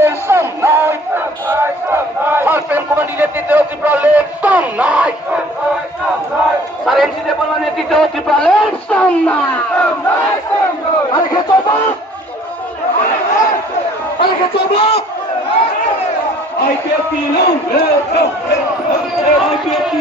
ত্রিপুরালের সামনায় সার্পেন কমান্ডি নেতৃত্বে ত্রিপুরালের সামনায় সারেন্সি দেবলা নেতৃত্বে ত্রিপুরালের সামনায় আরে খেতো আরে খেতো IPFP long live IPFP